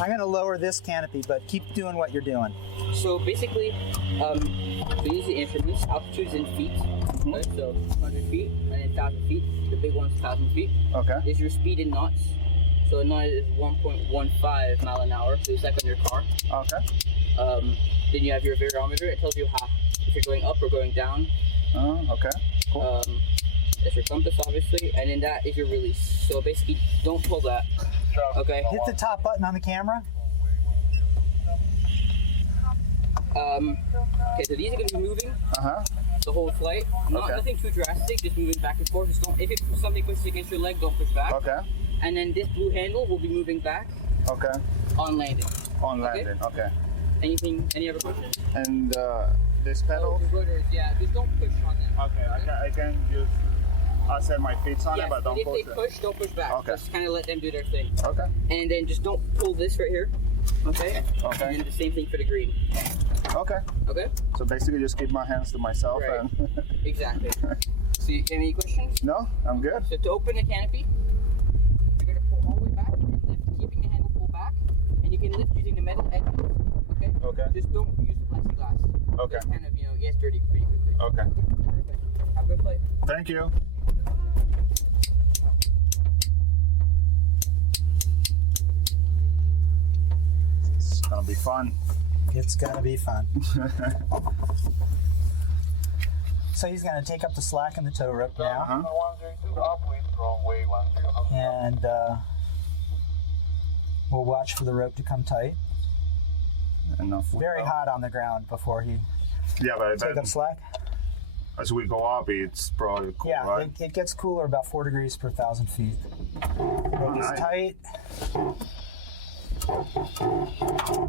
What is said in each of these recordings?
I'm going to lower this canopy, but keep doing what you're doing. So basically, these are the instruments. Altitude is in feet. Right? So 100 feet and then 1,000 feet. The big one's 1,000 feet. Okay. Is your speed in knots. So a knot is 1.15 mile an hour. So it's like on your car. Okay. Then you have your variometer. It tells you if you're going up or going down. Oh, okay. Cool. That's your compass, obviously, and then that is your release. So basically, don't pull that. Okay. Hit the top button on the camera. Okay, so these are going to be moving the whole flight. Nothing too drastic, just moving back and forth. Just don't, if something pushes against your leg, don't push back. Okay. And then this blue handle will be moving back. Okay. On landing. On landing. Okay. Any other questions? And this pedal? The rotors, yeah. Just don't push on them. Okay. I can just set my feet on it, but don't push it. If they push, don't push back. Okay. Just kind of let them do their thing. Okay. And then just don't pull this right here. Okay. Okay. And then the same thing for the green. Okay. Okay. So basically, just keep my hands to myself. Right. And Exactly. So, any questions? No, I'm good. So to open the canopy, you're gonna pull all the way back and lift, keeping the handle pulled back, and you can lift using the metal edges. Okay. Okay. Just don't use the plexiglass. Okay. It's kind of, it gets dirty pretty quickly. Okay. Perfect. Have a good flight. Thank you. It's gonna be fun. It's gonna be fun. So he's gonna take up the slack in the tow rope now, and we'll watch for the rope to come tight. Enough. Very hot on the ground before he Yeah, but take up slack. as we go up, it's probably cool, Yeah, right? it gets cooler about 4 degrees per 1,000 feet. Rope is Nice. tight.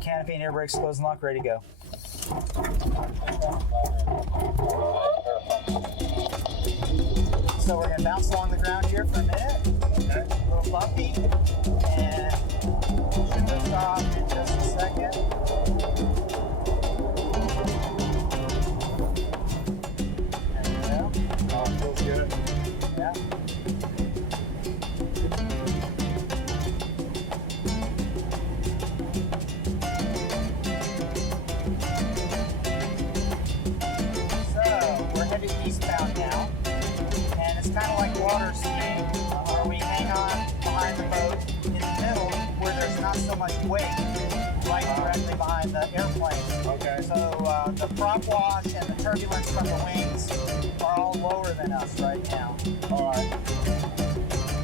Canopy and air brakes, close and lock, ready to go. So we're gonna bounce along the ground here for a minute. Okay. A little bumpy, and should lift off in just a second. There you go. Oh, it feels good. Yeah. So we're headed eastbound now, and it's kind of like water skiing, where we hang on behind the boat in the middle, where there's not so much weight, right directly behind the airplane. Okay. So the prop wash and the turbulence from the wings are all lower than us right now. All right.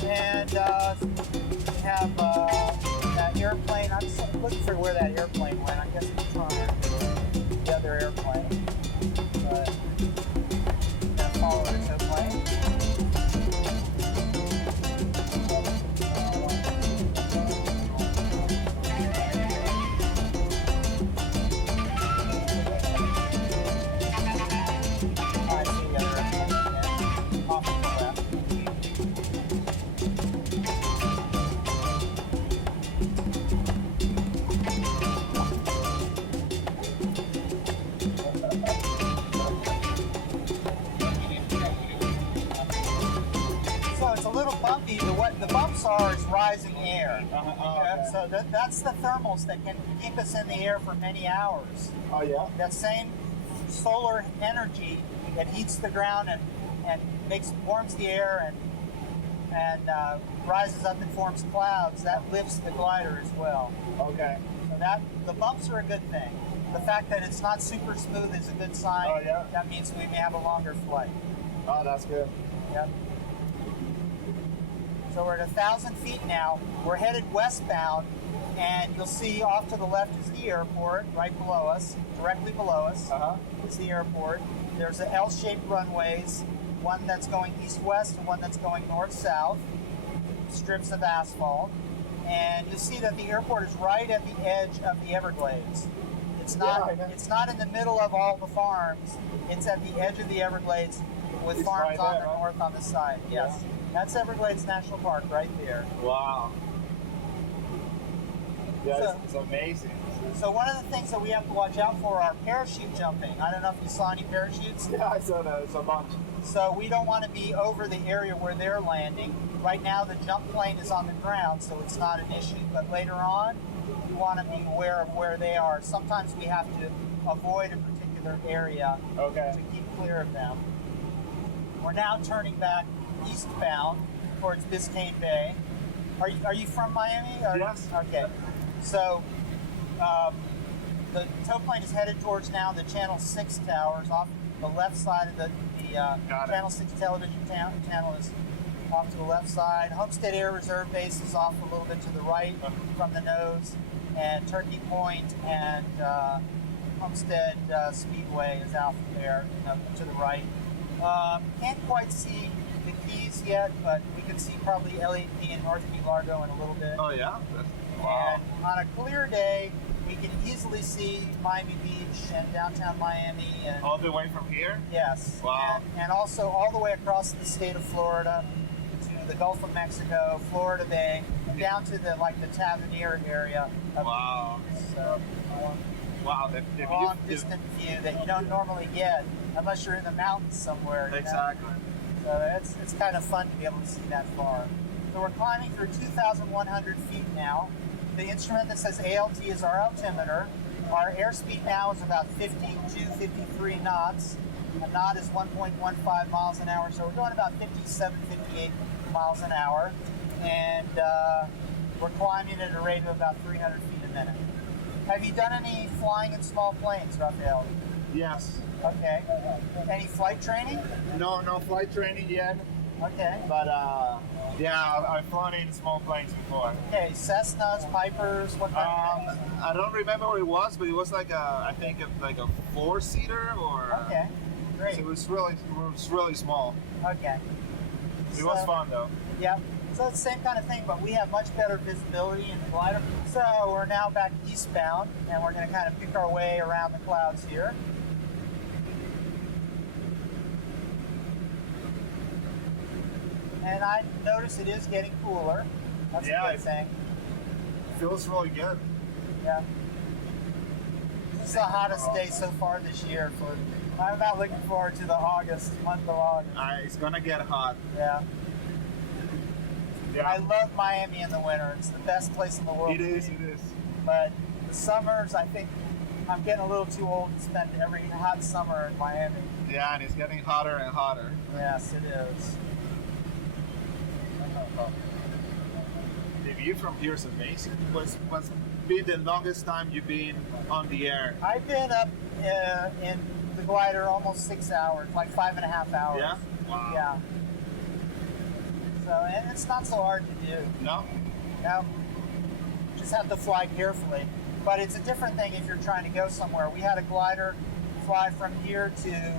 And we have that airplane. I'm just looking for where that airplane went. I guess it's trying the other airplane. But I'm gonna follow the tow plane. I see the other airplane. Off to the left. So it's a little bumpy. What the bumps are is rising air. Okay. So that's the thermals that can keep us in the air for many hours. Oh, yeah? That same solar energy that heats the ground and warms the air and rises up and forms clouds, that lifts the glider as well. Okay. So the bumps are a good thing. The fact that it's not super smooth is a good sign. Oh, yeah? That means we may have a longer flight. Oh, that's good. Yep. So we're at 1,000 feet now. We're headed westbound, and you'll see off to the left is the airport, right below us, directly below us is the airport. There's the L-shaped runways, one that's going east-west and one that's going north-south, strips of asphalt. And you'll see that the airport is right at the edge of the Everglades. It's not in the middle of all the farms. It's at the edge of the Everglades with farms right on there, the huh? north on the side. Yes. Yeah. That's Everglades National Park right there. Wow. Yeah, So- it's amazing. So one of the things that we have to watch out for are parachute jumping. I don't know if you saw any parachutes. Yeah, I saw that. It's a bunch. So we don't want to be over the area where they're landing. Right now the jump plane is on the ground, so it's not an issue. But later on, we want want to be aware of where they are. Sometimes we have to avoid a particular area Okay. to keep clear of them. We're now turning back eastbound towards Biscayne Bay. Are you from Miami? Or? Yes. Okay. So the tow plane is headed towards now the Channel 6 towers off the left side of the Channel 6 television channel is off to the left side. Homestead Air Reserve Base is off a little bit to the right from the nose, and Turkey Point and Homestead Speedway is out there to the right. Can't quite see the Keys yet, but we can see probably LAP and North Key Largo in a little bit. Oh yeah. Wow. And on a clear day, we can easily see Miami Beach and downtown Miami. And All the way from here. yes. Wow. And also all the way across the state of Florida to the Gulf of Mexico, Florida Bay, and down to the Tavernier area. Wow. So, Wow. long distant view that you don't normally get unless you're in the mountains somewhere. you know? Exactly. So it's kind of fun to be able to see that far. So we're climbing through 2,100 feet now. The instrument that says ALT is our altimeter. Our airspeed now is about 52, 53 knots. A knot is 1.15 miles an hour, so we're going about 57, 58 miles an hour. And we're climbing at a rate of about 300 feet a minute. Have you done any flying in small planes, Rafael? Yes. Okay. Any flight training? No flight training yet. Okay. But yeah, I've flown in small planes before. Okay, Cessnas, Pipers, what kind of things? I don't remember what it was, but it was like I think like a 4-seater or. Okay, great. So it was really small. Okay. It was fun though. Yeah. So it's the same kind of thing, but we have much better visibility in the glider. So we're now back eastbound, and we're going to kind of pick our way around the clouds here. And I notice it is getting cooler. That's Yeah, a good thing. Feels really good. Yeah. This is the hottest day so far this year. I'm not looking forward to the month of August. It's gonna get hot. Yeah. Yeah. I love Miami in the winter. It's the best place in the world. It is. But the summers, I think I'm getting a little too old to spend every hot summer in Miami. Yeah, and it's getting hotter and hotter. Yes, it is. The view from here is amazing. What's been the longest time you've been on the air? I've been up in the glider almost 6 hours, like 5.5 hours. Yeah? Wow. Yeah. So, and it's not so hard to do. No? Just have to fly carefully. But it's a different thing if you're trying to go somewhere. We had a glider fly from here to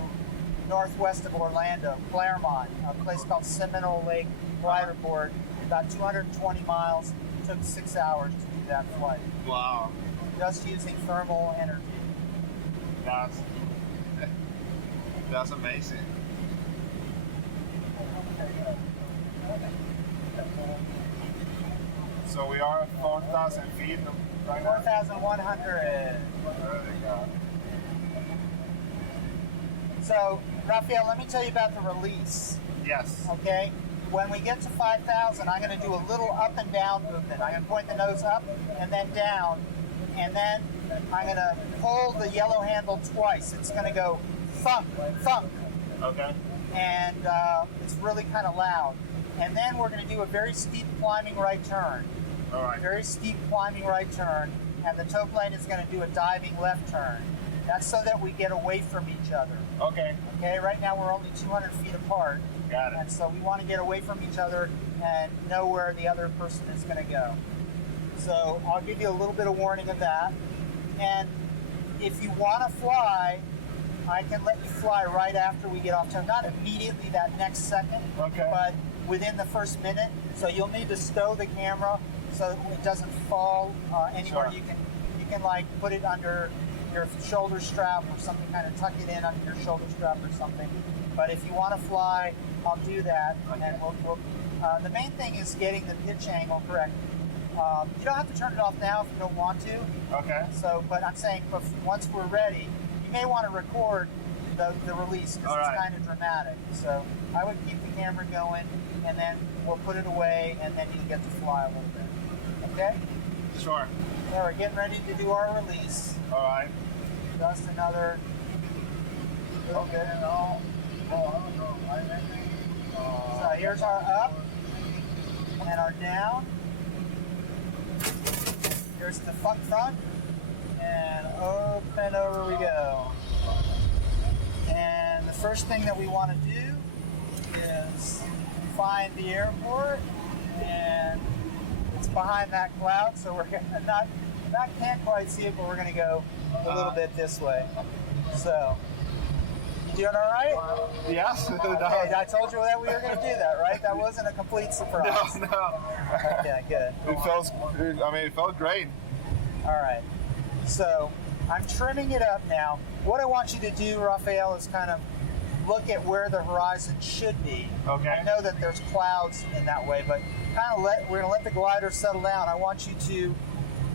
northwest of Orlando, Claremont, a place called Seminole Lake Glider Board, about 220 miles. Took 6 hours to do that flight, Wow. just using thermal energy. That's amazing. So we are at 4,000 feet right now. 4,100. There they go. So, Rafael, let me tell you about the release. Yes. Okay? When we get to 5,000, I'm going to do a little up and down movement. I'm going to point the nose up and then down, and then I'm going to pull the yellow handle twice. It's going to go thunk, thunk, Okay. and it's really kind of loud. And then we're going to do a very steep climbing right turn. All right. Very steep climbing right turn, and the tow plane is going to do a diving left turn. That's so that we get away from each other. Okay. Okay, right now we're only 200 feet apart. Got it. And so we want to get away from each other and know where the other person is going to go. So I'll give you a little bit of warning of that. And if you want to fly, I can let you fly right after we get off tow. Not immediately that next second, Okay. but within the first minute. So you'll need to stow the camera so it doesn't fall anywhere. Sure. You can like put it under your shoulder strap or something, kind of tuck it in under your shoulder strap or something. But if you want to fly, I'll do that. Okay. And we'll the main thing is getting the pitch angle correct. You don't have to turn it off now if you don't want to. Okay. So, but I'm saying, once we're ready, you may want to record the release because All right. it's kind of dramatic. So I would keep the camera going, and then we'll put it away, and then you get to fly a little bit. Okay? Sure. Now we're getting ready to do our release. All right. Just another little bit. So here's our up and our down. Here's the front, and open over we go. And the first thing that we want to do is find the airport, and it's behind that cloud, so we're not can't quite see it, but we're going to go a little bit this way. So, you doing all right? Yes. Okay, I told you that we were going to do that, right? That wasn't a complete surprise. No. Okay, good. It felt great. All right. So, I'm trimming it up now. What I want you to do, Rafael, is kind of look at where the horizon should be. Okay. I know that there's clouds in that way, but we're going to let the glider settle down. I want you to,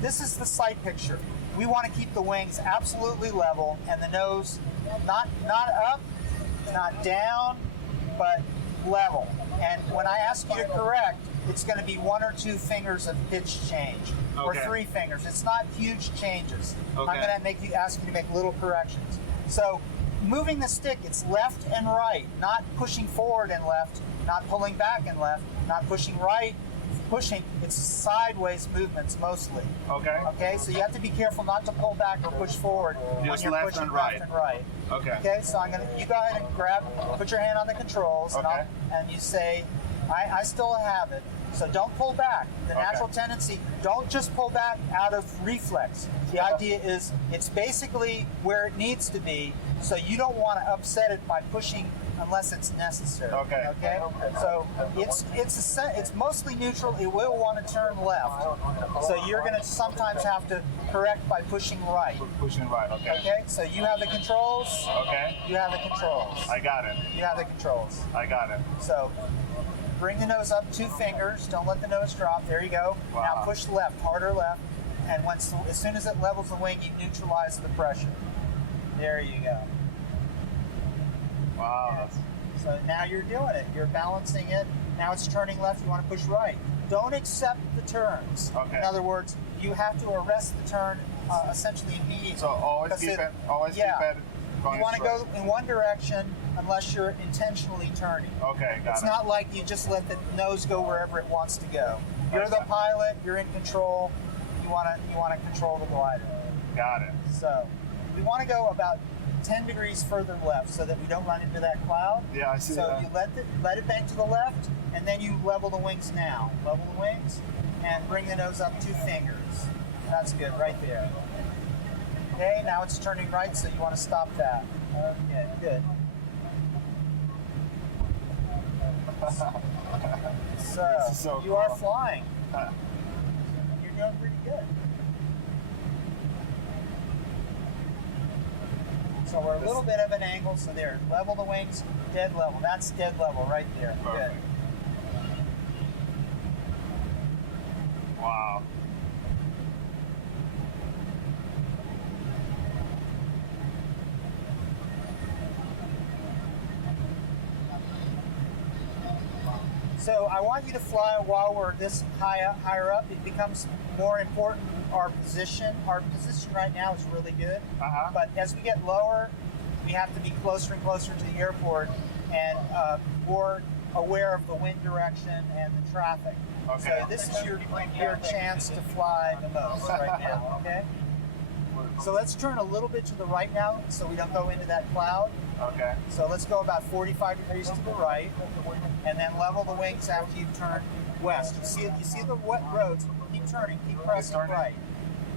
this is the sight picture. We want to keep the wings absolutely level and the nose not up, not down, but level. And when I ask you to correct, it's going to be 1 or 2 fingers of pitch change, or 3 fingers. It's not huge changes. Okay. I'm going to ask you to make little corrections. So moving the stick, it's left and right, not pushing forward and left, not pulling back and left, not pushing right, it's sideways movements mostly. Okay. Okay, so you have to be careful not to pull back or push forward when Just you're left pushing and right. left and right. Okay. Okay, so you go ahead and put your hand on the controls, Okay. and you say, I still have it. So don't pull back. The natural tendency, don't just pull back out of reflex. The idea is it's basically where it needs to be, so you don't want to upset it by pushing unless it's necessary. Okay. Okay. So it's mostly neutral. It will want to turn left. So you're going to sometimes have to correct by pushing right. Pushing right. Okay. Okay. So you have the controls. Okay. You have the controls. I got it. You have the controls. I got it. So bring the nose up 2 fingers. Don't let the nose drop. There you go. Wow. Now push left, harder left. And as soon as it levels the wing, you neutralize the pressure. There you go. Wow. So now you're doing it. You're balancing it. Now it's turning left. You want to push right. Don't accept the turns. Okay. In other words, you have to arrest the turn essentially immediately. So always keep it going you want to go in one direction unless you're intentionally turning. Okay, got it. It's not like you just let the nose go wherever it wants to go. You're the pilot. You're in control. You want to control the glider. Got it. So we want to go about 10 degrees further left so that we don't run into that cloud. Yeah, I see so that. You let it bank to the left, and then you level the wings now. Level the wings, and bring the nose up 2 fingers. That's good, right there. Okay, now it's turning right, so you want to stop that. Okay, good. So you are flying. You're doing pretty good. So we're a little bit of an angle, so there. Level the wings, dead level. That's dead level right there. Perfect. Good. Wow. So I want you to fly while we're this higher up. It becomes more important, our position. Our position right now is really good. But as we get lower, we have to be closer and closer to the airport and more aware of the wind direction and the traffic. Okay. So this is your chance to fly the most right now, okay? So let's turn a little bit to the right now so we don't go into that cloud. Okay. So let's go about 45 degrees to the right, and then level the wings after you've turned west. You see the wet roads. Keep turning. Keep pressing right.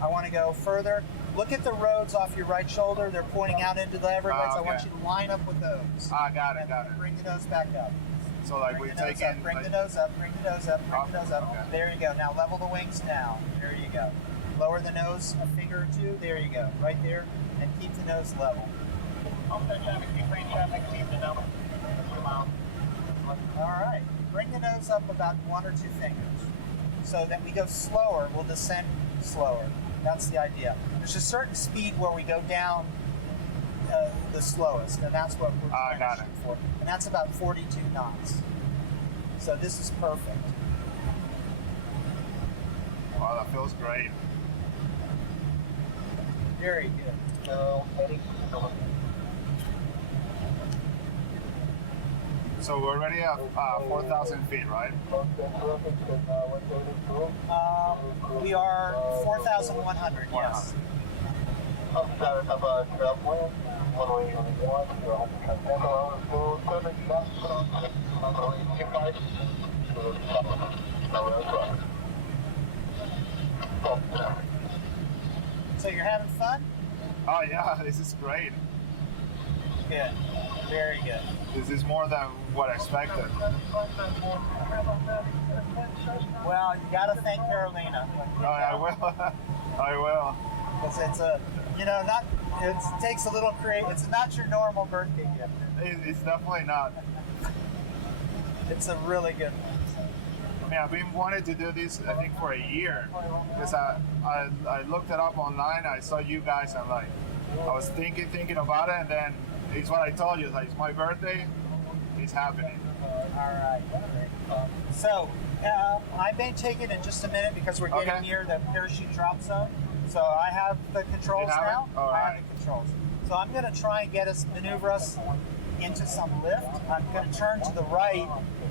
I want to go further. Look at the roads off your right shoulder. They're pointing out into the Everglades. Okay. I want you to line up with those. Got it. Bring the nose back up. So like we take in. Bring the nose up. Bring the nose up. Bring the nose up. Okay. There you go. Now level the wings now. There you go. Lower the nose a finger or 2. There you go. Right there. And keep the nose level. All right. Bring the nose up about 1 or 2 fingers so that we go slower. We'll descend slower. That's the idea. There's a certain speed where we go down the slowest, and that's what we're trying to shoot for. And that's about 42 knots. So this is perfect. Wow, that feels great. Very good. So we're already at 4,000 feet, right? We are 4,100, yes. So you're having fun? Oh yeah, this is great. Good. Very good. This is more than what I expected. Well, you got to thank Carolina. Oh, I will. I will. Because it's a, not, it takes a little it's not your normal birthday gift. It's definitely not. It's a really good one. I mean, I've been wanting to do this, I think, for a year. Because I looked it up online, I saw you guys, and I was thinking about it, and then it's what I told you, it's my birthday, it's happening. All right. So, I may take it in just a minute because we're getting near the parachute drop zone. So I have the controls now. All right. I have the controls. So I'm going to try and maneuver us into some lift. I'm going to turn to the right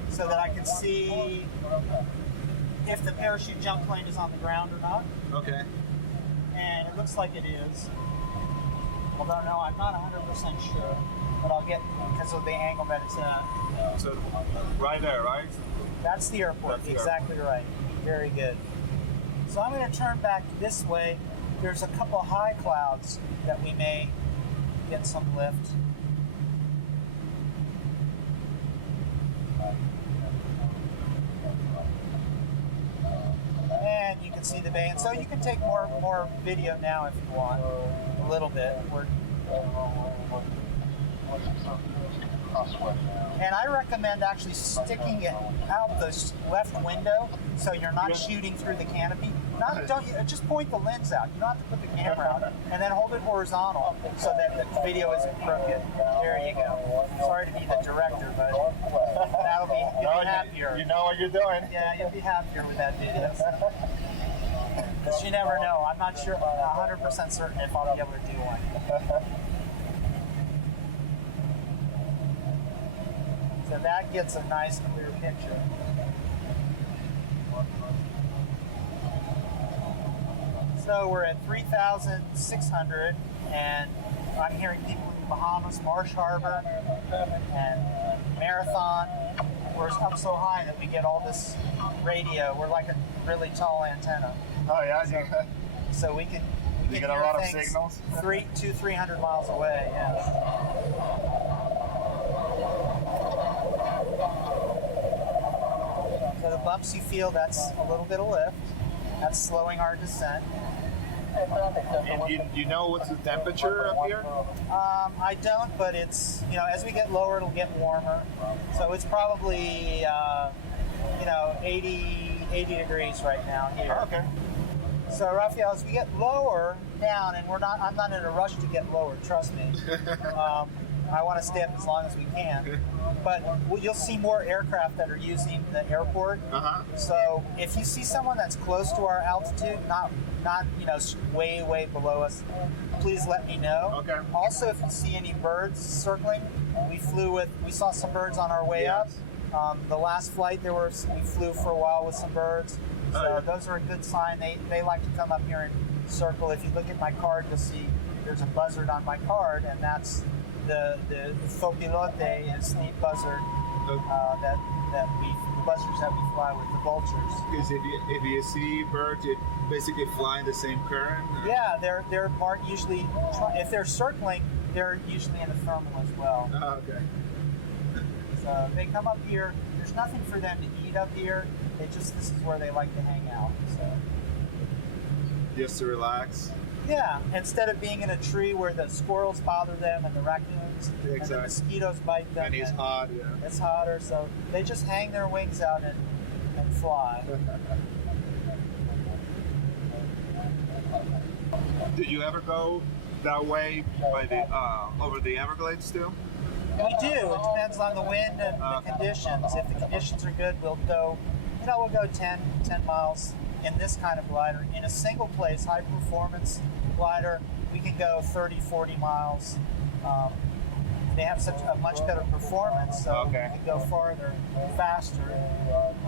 so that I can see if the parachute jump plane is on the ground or not. Okay. And it looks like it is. Although, no, I'm not 100% sure. But I'll get, because of the angle that it's in. So, right there, right? That's the airport. That's the exactly right. Very good. So I'm going to turn back this way. There's a couple of high clouds that we may get some lift. And you can see the bay. And so you can take more video now if you want. A little bit. And I recommend actually sticking it out the left window so you're not shooting through the canopy. Just point the lens out. You don't have to put the camera out. And then hold it horizontal so that the video isn't crooked. There you go. Sorry to be the director, but you'll be happier. You know what you're doing. Yeah, you'll be happier with that video. Because you never know. I'm not sure, 100% certain if I'll be able to do one. So that gets a nice clear picture. So we're at 3,600 and I'm hearing people in the Bahamas, Marsh Harbor, and Marathon. We're up so high that we get all this radio. We're like a really tall antenna. Oh yeah, so we can get hear a lot of things signals. 300 miles away. Yeah. So the bumps you feel, that's a little bit of lift. That's slowing our descent. And you know what's the temperature up here? I don't, but it's, as we get lower, it'll get warmer. So it's probably, 80 degrees right now here. Okay. So Rafael, as we get lower down, and I'm not in a rush to get lower, trust me. I want to stay up as long as we can. But you'll see more aircraft that are using the airport. So if you see someone that's close to our altitude, not way below us, please let me know. Okay. Also, if you see any birds circling, we saw some birds on our way up. The last flight we flew for a while with some birds. So those are a good sign. They like to come up here and circle. If you look at my card, you'll see there's a buzzard on my card, and that's the Fopilote is the buzzard buzzards that we fly with, the vultures. Because if you see birds, it basically fly in the same current. Or? Yeah, they're marked usually. If they're circling, they're usually in the thermal as well. Oh, okay. So they come up here. There's nothing for them to eat up here. This is where they like to hang out. So. Just to relax. Yeah, instead of being in a tree where the squirrels bother them and the raccoons and the mosquitoes bite them. And it's hot, yeah. It's hotter, so they just hang their wings out and fly. Did you ever go that way by the over the Everglades too? We do. It depends on the wind and the conditions. If the conditions are good, we'll go 10 miles in this kind of glider. In a single place, high performance glider, we can go 30, 40 miles. They have such a much better performance, so we can go farther, faster.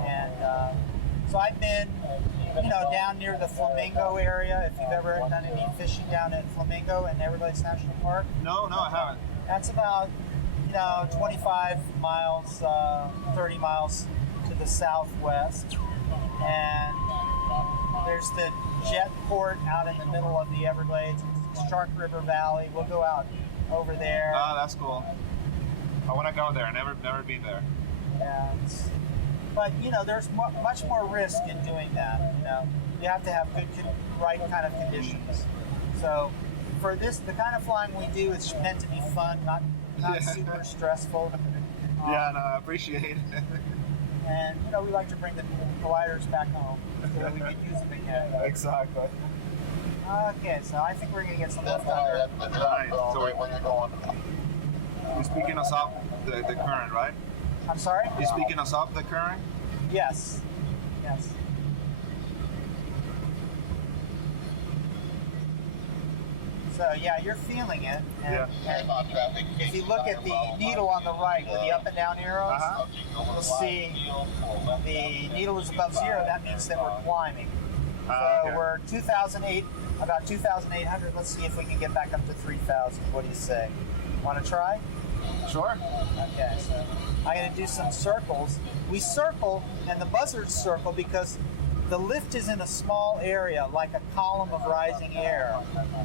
And so I've been, down near the Flamingo area. If you've ever done any fishing down at Flamingo in Everglades National Park. No, I haven't. That's about, 25 miles, 30 miles to the southwest. And there's the jet port out in the middle of the Everglades, Shark River Valley. We'll go out over there. Oh, that's cool. I want to go there. Never been there. Yeah, but there's much more risk in doing that. You have to have right kind of conditions. So for this, the kind of flying we do is meant to be fun, not super stressful. Yeah, no, I appreciate it. And we like to bring the gliders back home so that we can use them again. Exactly. Okay, so I think we're gonna get some lift under. Right. So you're speaking us up the current, right? I'm sorry? You're speaking us up the current? Yes. So yeah, you're feeling it. And if you look at the needle on the right with the up and down arrows, you'll see the needle is above zero. That means that we're climbing. So we're 2,008, about 2,800. Let's see if we can get back up to 3,000. What do you say? Want to try? Sure. Okay, so I'm going to do some circles. We circle, and the buzzards circle because the lift is in a small area, like a column of rising air.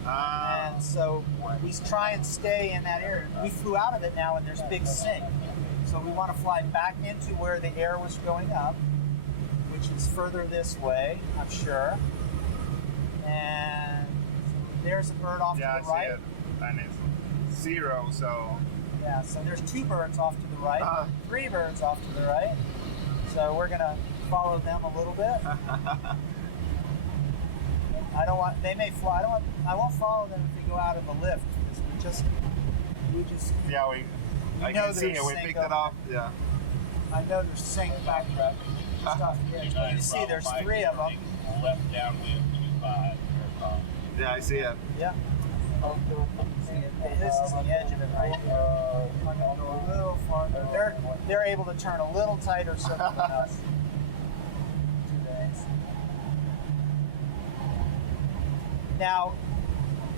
And so we try and stay in that area. We flew out of it now, and there's big sink. So we want to fly back into where the air was going up, which is further this way, I'm sure. And there's a bird off to the right. Yeah, I see it. And it's zero, so... Yeah, so there's two birds off to the right, three birds off to the right. So we're going to follow them a little bit. They may fly. I won't follow them if they go out of the lift. We just. Yeah, I can see it. We picked it up. Yeah. I know there's sink back there. Just off the edge. You see, there's three of them. Left downwind 25. Yeah, I see it. Yeah. This is the edge of it right here. I'm going to go a little farther. They're able to turn a little tighter circle than us. Now,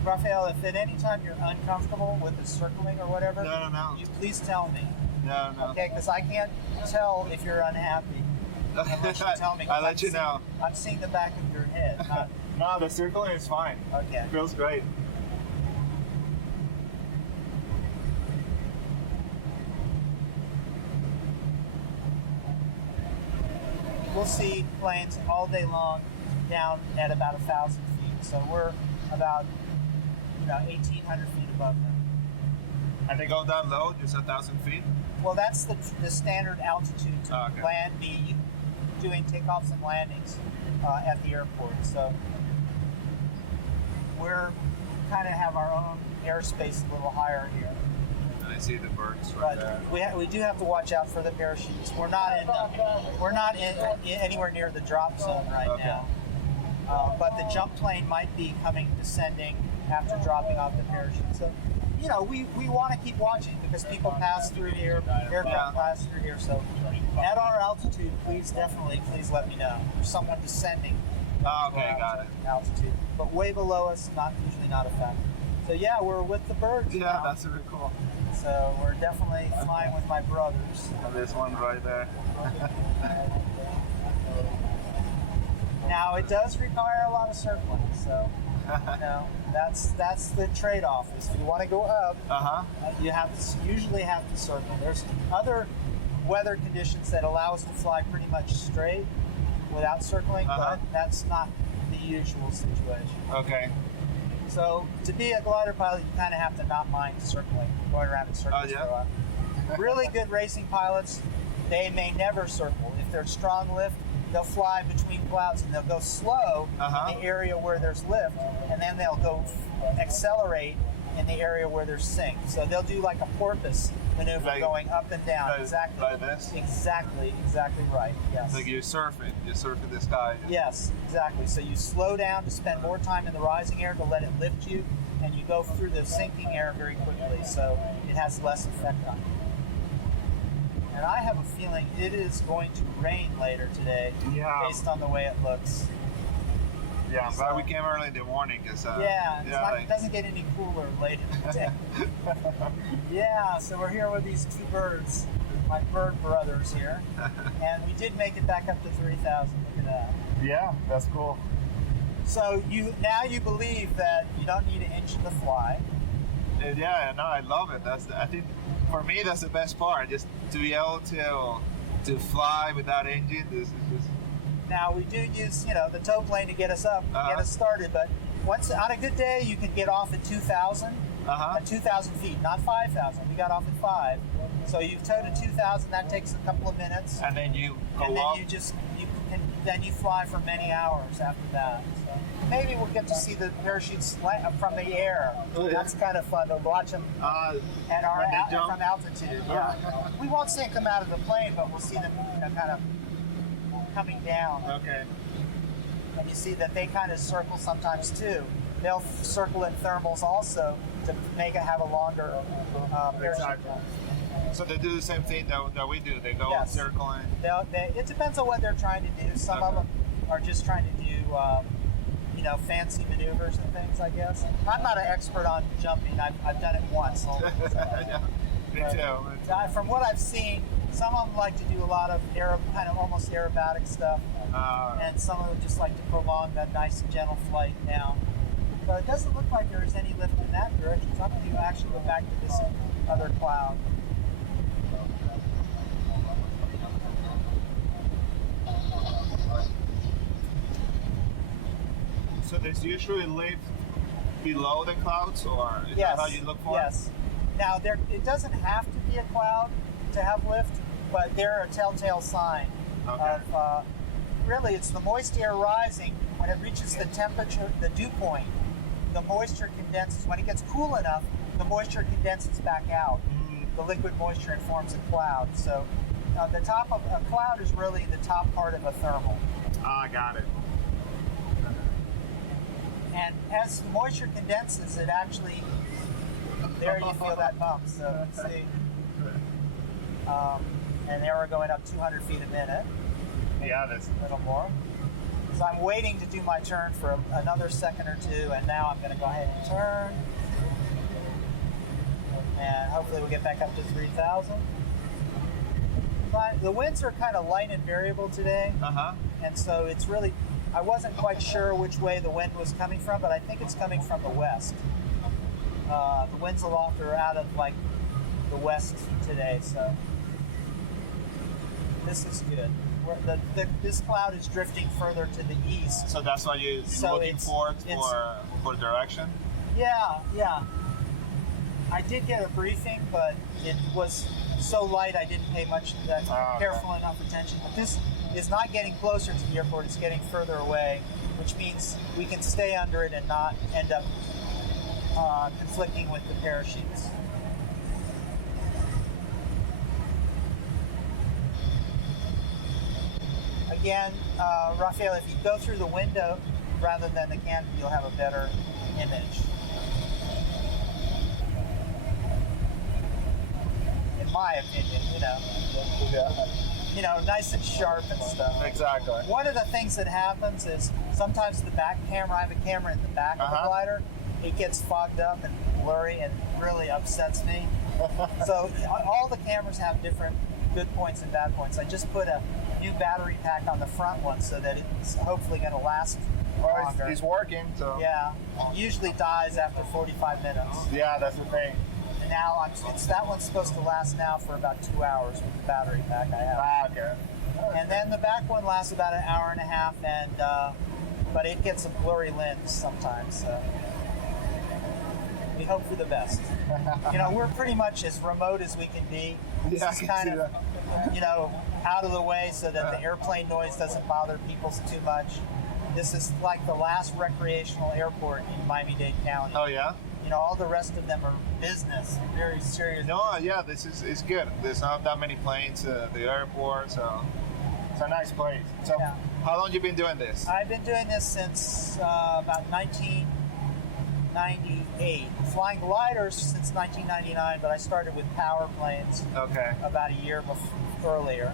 Rafael, if at any time you're uncomfortable with the circling or whatever, No. you please tell me. No. Okay, because I can't tell if you're unhappy unless you tell me. I'll let you know. I'm seeing the back of your head. No, the circling is fine. Okay. It feels great. We'll see planes all day long down at about 1,000 feet. So we're about 1,800 feet above them. And they go down low, just 1,000 feet? Well, that's the standard altitude to be doing takeoffs and landings at the airport. So we're kind of have our own airspace a little higher here. And I see the birds right there. But we do have to watch out for the parachutes. We're not anywhere near the drop zone right now. But the jump plane might be descending after dropping off the parachute. So, we want to keep watching because people pass through here, aircraft pass through here. So, at our altitude, please let me know. There's someone descending. Okay, got it. Altitude, but way below us, usually not a factor. So yeah, we're with the birds. Yeah, now. that's really cool. So we're definitely flying with my brothers. And there's one right there. Now it does require a lot of circling, so that's the trade-off. Is if you want to go up, you usually have to circle. There's other weather conditions that allow us to fly pretty much straight without circling, but that's not the usual situation. Okay. So to be a glider pilot, you kind of have to not mind circling, going around in circles for a while. Really good racing pilots, they may never circle. If they're strong lift, they'll fly between clouds and they'll go slow in the area where there's lift, and then they'll go accelerate in the area where there's sink. So they'll do like a porpoise. maneuver Like- going up and down. like- Exactly. like this? Exactly right. Yes. Like you're surfing the sky. Yes, exactly. So you slow down to spend more time in the rising air to let it lift you, and you go through the sinking air very quickly, so it has less effect on you. And I have a feeling it is going to rain later today, Yeah. based on the way it looks. Yeah, I'm glad we came early in the morning because It doesn't get any cooler later in the day. Yeah, so we're here with these two birds, my bird brothers here, and we did make it back up to 3,000. Look at that. yeah, that's cool. So you believe that you don't need an engine to fly. Yeah, no, I love it. I think for me that's the best part, just to be able to fly without engine. This is just Now we do use the tow plane to get us up, get us started, but once on a good day you can get off at 2,000. At 2,000 feet, not 5,000. We got off at 5. So you've towed at 2,000. That takes a couple of minutes, and then you go and then up. then you fly for many hours after that. So maybe we'll get to see the parachutes from the air. Oh, yeah. That's kind of fun to watch them at our when they jump. from altitude. Yeah, we won't see them come out of the plane, but we'll see them kind of coming down. Okay. And you see that they kind of circle sometimes too. They'll circle in thermals also to make it have a longer parachute. Exactly. So they do the same thing that we do. They go Yes. circling. It depends on what they're trying to do. Some of them are just trying to do, fancy maneuvers and things, I guess. I'm not an expert on jumping. I've done it once. Yeah, me too. From what I've seen, some of them like to do a lot of kind of almost aerobatic stuff, and some of them just like to prolong that nice gentle flight down. But it doesn't look like there is any lift in that direction. So I'm going to actually go back to this other cloud. So there's usually lift below the clouds, or is that how you look for Yes. Now, it doesn't have to be a cloud to have lift, but they're a telltale sign of, really, it's the moist air rising. When it reaches the temperature, the dew point, the moisture condenses. When it gets cool enough, the moisture condenses back out, the liquid moisture, and forms a cloud. So the top of a cloud is really the top part of a thermal. I got it. And as the moisture condenses, it actually, there you feel that bump. So let's see. And there we're going up 200 feet a minute. Yeah, that's A little more. So I'm waiting to do my turn for another second or two, and now I'm going to go ahead and turn. And hopefully we'll get back up to 3,000. But the winds are kind of light and variable today, and so it's really, I wasn't quite sure which way the wind was coming from, but I think it's coming from the west. The winds aloft are out of like the west today, so this is good. This cloud is drifting further to the east. So that's why you're looking for direction? Yeah. I did get a briefing, but it was so light I didn't pay much careful enough attention. But this is not getting closer to the airport, it's getting further away, which means we can stay under it and not end up conflicting with the parachutes. Again, Rafael, if you go through the window rather than the canopy, you'll have a better image. In my opinion, nice and sharp and stuff. Exactly. One of the things that happens is sometimes the back camera, I have a camera in the back of the glider, it gets fogged up and blurry and really upsets me. So all the cameras have different good points and bad points. I just put a new battery pack on the front one so that it's hopefully going to last longer. It's working, so. Yeah, it usually dies after 45 minutes. Yeah, that's the thing. And now that one's supposed to last now for about 2 hours with the battery pack I have. Okay. And then the back one lasts about an hour and a half, but it gets a blurry lens sometimes. So we hope for the best. We're pretty much as remote as we can be. This Yeah, is I can kind see of, that. out of the way so that the airplane noise doesn't bother people too much. This is like the last recreational airport in Miami-Dade County. Oh, yeah? all the rest of them are business, very serious. No, yeah, this is good. There's not that many planes at the airport, so it's a nice place. So, Yeah. how long you been doing this? I've been doing this since about 1998. Flying gliders since 1999, but I started with power planes Okay, about a year earlier.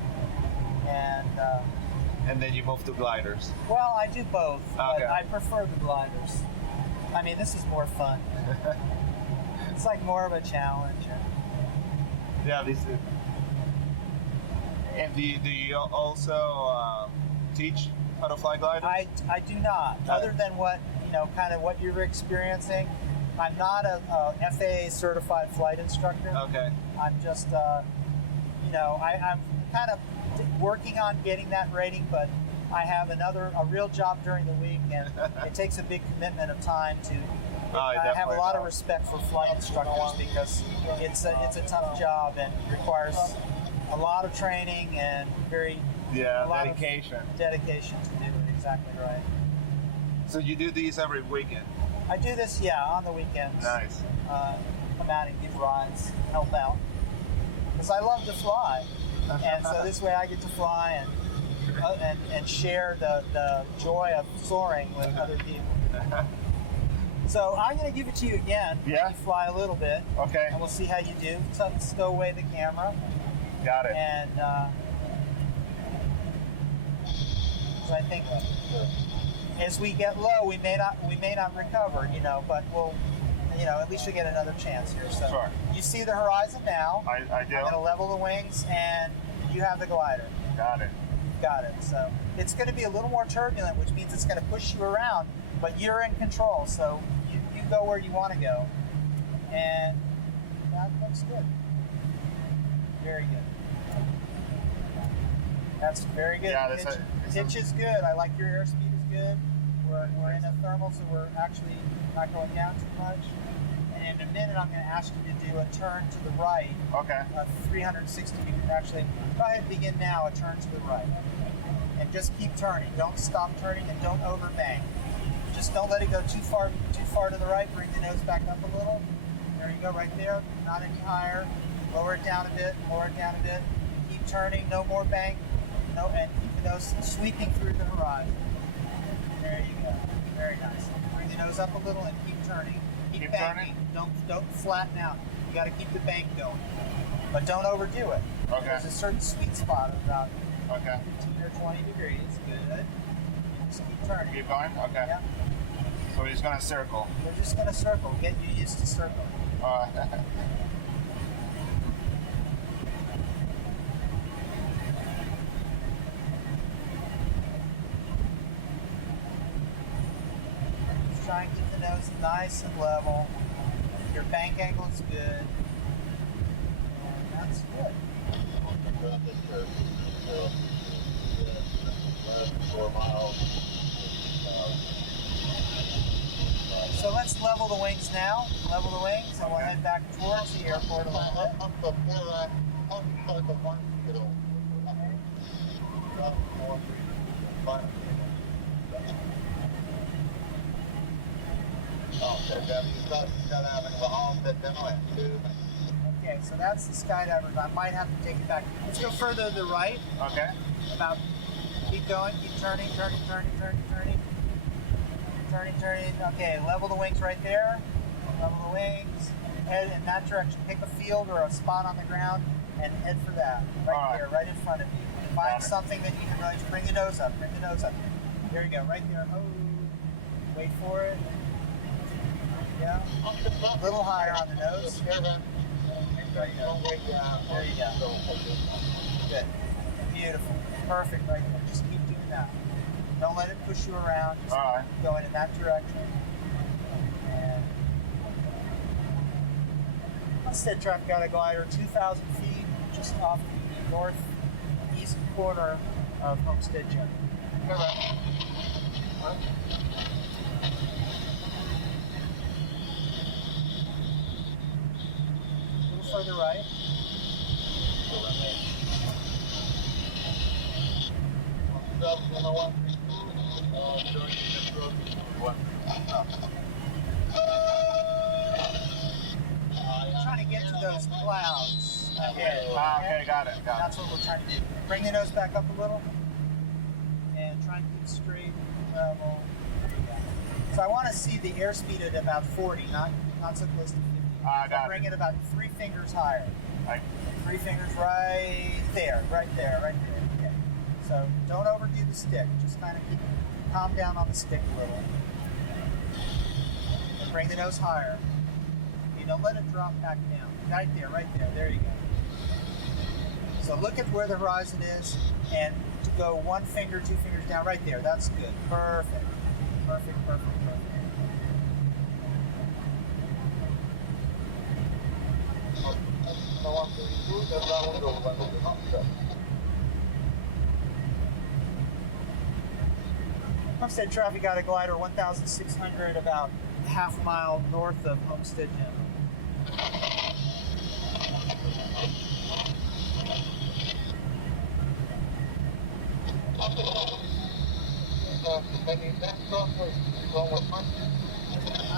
and then you moved to gliders. Well, I do both, but Okay. I prefer the gliders. I mean, this is more fun. It's like more of a challenge. Yeah, this is. And do you also teach how to fly gliders? I do not, other than what, kind of what you're experiencing. I'm not a FAA certified flight instructor. Okay. I'm just, I'm kind of working on getting that rating, but I have a real job during the week, and it takes a big commitment of time to. I have a definitely lot of respect for flight instructors because it's a tough job and requires a lot of training and a lot dedication. of dedication to do it. Exactly right. So you do these every weekend? I do this, on the weekends. Nice. Come out and give rides, help out, because I love to fly, and so this way I get to fly and share the joy of soaring with other people. So I'm going to give it to you again. Yeah. You fly a little bit. Okay. And we'll see how you do. So stow away the camera. Got it. And so I think as we get low, we may not recover, but we'll, at least we get another chance here. So Sure. You see the horizon now. I do. I'm going to level the wings, and you have the glider. Got it. Got it. So it's going to be a little more turbulent, which means it's going to push you around, but you're in control. So you go where you want to go, and that looks good. Very good. That's very good. Yeah, Pitch is good. I like your airspeed is good. We're in a thermal, so we're actually not going down too much. And in a minute, I'm going to ask you to do a turn to the right. Okay. A 360 degree. Actually, go ahead and begin now. A turn to the right, and just keep turning. Don't stop turning, and don't overbank. Just don't let it go too far to the right. Bring the nose back up a little. There you go, right there. Not any higher. Lower it down a bit. Lower it down a bit. Keep turning. No more bank. No, and keep the nose sweeping through the horizon. There you go. Very nice. Bring the nose up a little and keep turning. Keep banking. Don't flatten out. You got to keep the bank going, but don't overdo it. Okay. There's a certain sweet spot of about 15 or 20 degrees. Good. Just keep turning. Keep going? Okay. Yeah. So he's going to circle. We're just going to circle. Get you used to circling. Just try and keep the nose nice and level. Your bank angle is good. And that's good. So let's level the wings now. Level the wings, and we'll head back towards the airport a little bit. Okay, so that's the skydivers. I might have to take it back. Let's go further to the right. Okay. About, keep going, keep turning. Turning. Okay, level the wings right there. Level the wings. Head in that direction. Pick a field or a spot on the ground and head for that. Right there, right in front of you. Find something that you can really bring the nose up. There you go, right there. Oh, wait for it. Yeah. A little higher on the nose. There you go. There you go. Good. Beautiful. Perfect right there. Just keep doing that. Don't let it push you around. Just keep going in that direction. And Homestead Truck got a glider 2,000 feet just off the northeast corner of Homestead Truck. A little further right. just clouds ahead. Okay, got it. That's what we're trying to do. Bring the nose back up a little and try and keep straight, level. So I want to see the airspeed at about 40, not so close to 50. Got bring it. it about 3 fingers higher. Like, 3 fingers right there. Okay. So don't overdo the stick. Just kind of calm down on the stick a little. And bring the nose higher. You don't let it drop back down. Right there. There you go. So look at where the horizon is and to go 1 finger, 2 fingers down. Right there. That's good. Perfect. Homestead traffic got a glider 1,600 about half mile north of Homestead General.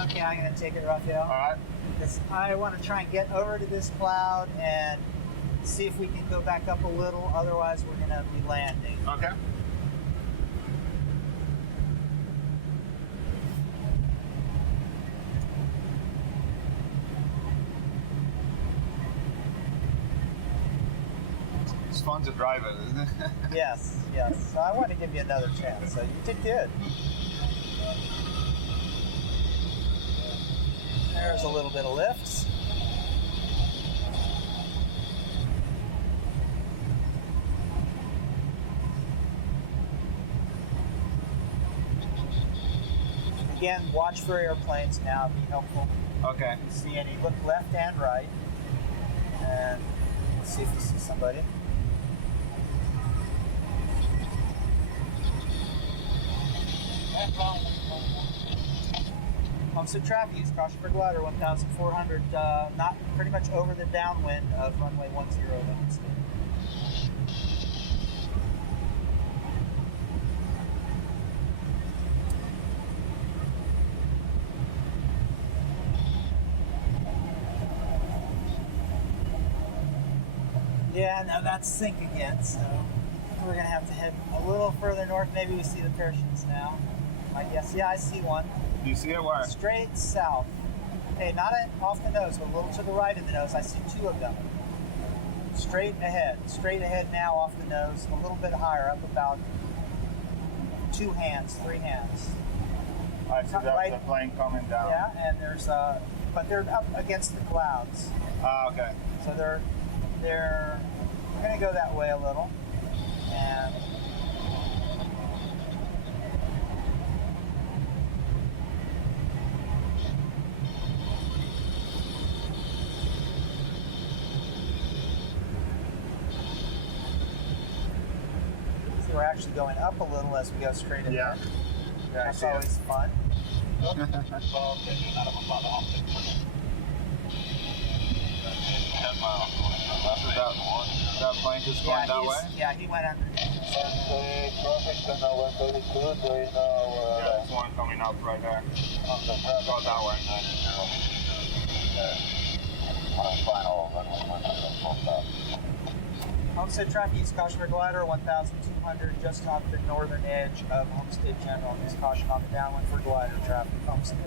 Okay, I'm going to take it, Rafael. all right. Because I want to try and get over to this cloud and see if we can go back up a little. Otherwise, we're going to be landing. Okay. It's fun to drive it, isn't it? Yes. So I want to give you another chance. So you did good. There's a little bit of lift. Again, watch for airplanes now. Be helpful. Okay. If you see any, look left and right. And let's see if we see somebody. Homestead traffic, use caution for glider 1,400, not pretty much over the downwind of runway 10 Homestead. Yeah, no, that's sink again, so we're gonna have to head a little further north. Maybe we see the parachutes now. I guess, yeah, I see one. Do you see it where? Straight south. Hey, not off the nose, but a little to the right of the nose. I see 2 of them. Straight ahead now off the nose, a little bit higher, up about 2 hands, 3 hands. I see that's Right. the plane coming down. Yeah, and there's, but they're up against the clouds. Okay. So they're gonna go that way a little, and so we're actually going up a little as we go straight ahead. Yeah. Yeah, I That's see it. always fun. That plane just going that way? Yeah, he went under. Yeah, there's one coming up right there. Go that way. Homestead traffic, use caution for glider 1,200 just off the northern edge of Homestead General. Use caution on the downwind for glider traffic, Homestead.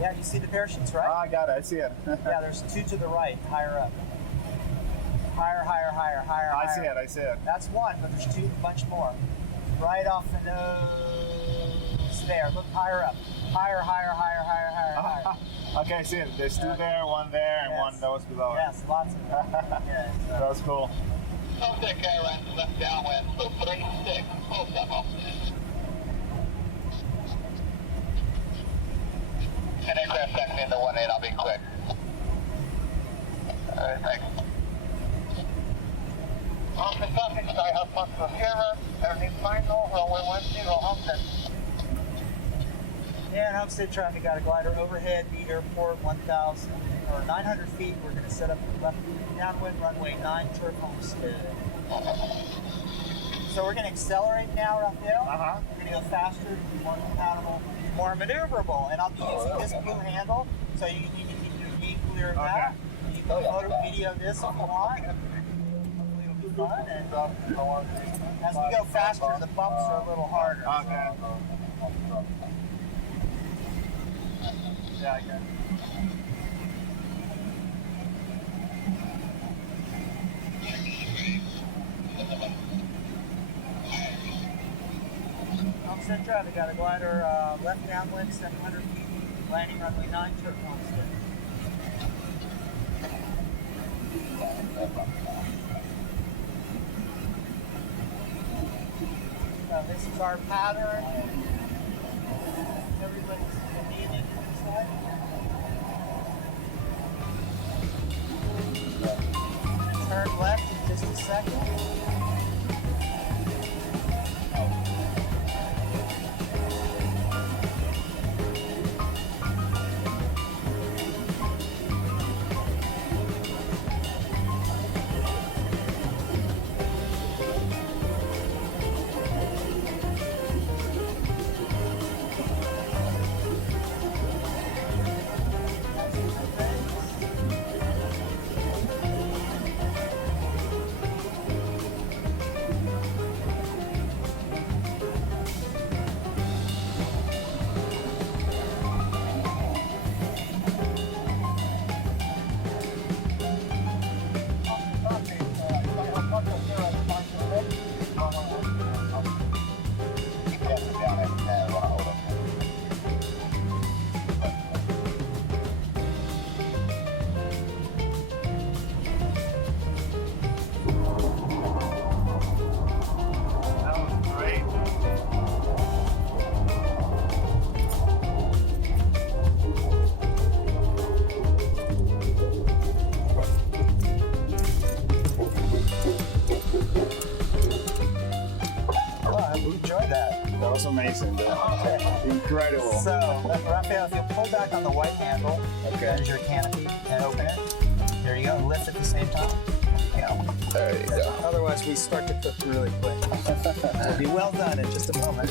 Yeah, you see the parachutes, right? I got it. I see it. Yeah, there's 2 to the right, higher up. Higher. I see it. That's 1, but there's 2, a bunch more. Right off the nose there. Look higher up. Higher. Okay, I see it. There's 2 there, 1 there, and Yes. 1 those below. Yes, lots of them. Yeah, so- That was cool. Homestead Airlines, left downwind, 36, close up Homestead. An aircraft second into 1-8, I'll be quick. Alright, thanks. Homestead traffic, sorry, up front to Sierra, everything final, runway 10, Homestead. Yeah, and Homestead traffic got a glider overhead, the airport 1,000 or 900 feet. We're going to set up the left downwind runway 9 toward Homestead. So we're going to accelerate now, Rafael. Uh-huh. We're going to go faster to be more compatible, more more maneuverable. And I'll be using this blue handle, so you need to keep your gate clear of that. You can photo video this if you want. Hopefully it'll be fun. And as we go faster, the bumps are a little harder. Okay. Yeah, I got it. Homestead Drive, we got a glider left downwind, 700 feet, landing runway 9, turf Homestead. So this is our pattern. Everybody's leaning inside. Turn left in just a second. That was great. Oh, I enjoyed that. That was amazing. Incredible. So, Rafael, if you'll pull back on the white handle, that is your canopy, and open it. There you go, and lift at the same time. There you go. Otherwise, we start to cook really quick. It'll be well done in just a moment.